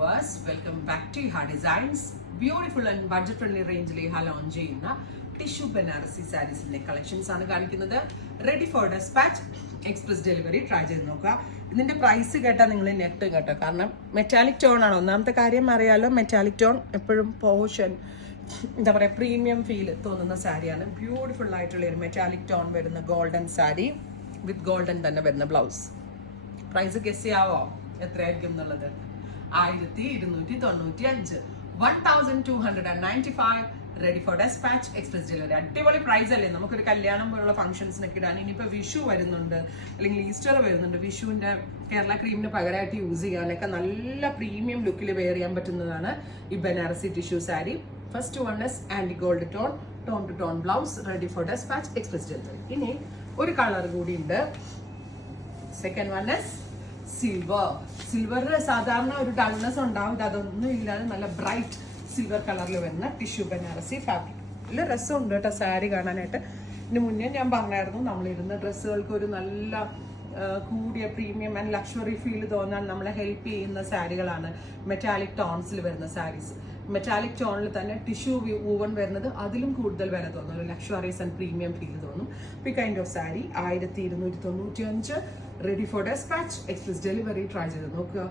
viewers, welcome back to Iha Designs. Beautiful and budget friendly range le iha launch cheyunna tissue Banarasi sarees inde collections aanu kanikkunnathu. Ready for dispatch, express delivery try cheyidu nokka. ഇതിന്റെ price കേട്ടാൽ നിങ്ങൾ net കേട്ടോ, കാരണം metallic tone ആണ്. ഒന്നാമത്തെ കാര്യം അറിയാലോ, metallic tone എപ്പോഴും പോഷൻ എന്താ പറയുക പ്രീമിയം ഫീൽ തോന്നുന്ന സാരിയാണ്. ബ്യൂട്ടിഫുൾ ആയിട്ടുള്ള ഒരു മെറ്റാലിക് ടോൺ വരുന്ന ഗോൾഡൻ സാരി വിത്ത് ഗോൾഡൻ തന്നെ വരുന്ന ബ്ലൗസ്. പ്രൈസ് ഗസ് ചെയ്യാവോ എത്രയായിരിക്കും എന്നുള്ളത്? 1295, 1295. Ready for dispatch, express delivery. അടിപൊളി പ്രൈസ് അല്ലേ? നമുക്കൊരു കല്യാണം പോലുള്ള ഫംഗ്ഷൻസിനൊക്കെ ഇടാൻ. ഇനിയിപ്പോൾ വിഷു വരുന്നുണ്ട്, അല്ലെങ്കിൽ ഈസ്റ്റർ വരുന്നുണ്ട്, വിഷുവിൻ്റെ കേരള ക്രീമിന് പകരമായിട്ട് യൂസ് ചെയ്യാനൊക്കെ നല്ല പ്രീമിയം ലുക്കിൽ വെയർ ചെയ്യാൻ പറ്റുന്നതാണ് ഈ Banarasi tissue sari. First one is antique gold tone, tone to tone blouse, ready for dispatch, express delivery. ഇനി ഒരു കളർ കൂടി ഉണ്ട്. Second one is silver. സിൽവറിൽ സാധാരണ ഒരു ഡൾനെസ് ഉണ്ടാവും, അതൊന്നും ഇല്ലാതെ നല്ല ബ്രൈറ്റ് സിൽവർ കളറിൽ വരുന്ന ടിഷ്യൂ ബനാറസി ഫാബ്രിക്. നല്ല രസമുണ്ട് കേട്ടോ സാരി കാണാനായിട്ട്. ഇതിന് മുന്നേ ഞാൻ പറഞ്ഞായിരുന്നു, നമ്മളിരുന്ന ഡ്രസ്സുകൾക്ക് ഒരു നല്ല കൂടിയ പ്രീമിയം ആൻഡ് ലക്ഷറി ഫീൽ തോന്നാൻ നമ്മളെ ഹെൽപ്പ് ചെയ്യുന്ന സാരികളാണ് മെറ്റാലിക് ടോൺസിൽ വരുന്ന സാരീസ്. മെറ്റാലിക് ടോണിൽ തന്നെ ടിഷ്യൂ വൂവൺ വരുന്നത് അതിലും കൂടുതൽ വില തോന്നും, ഒരു ലക്ഷറീസ് ആൻഡ് പ്രീമിയം ഫീൽ തോന്നും. ഈ kind of sari 1295. Ready for dispatch, express delivery. Try ചെയ്ത് നോക്കുക.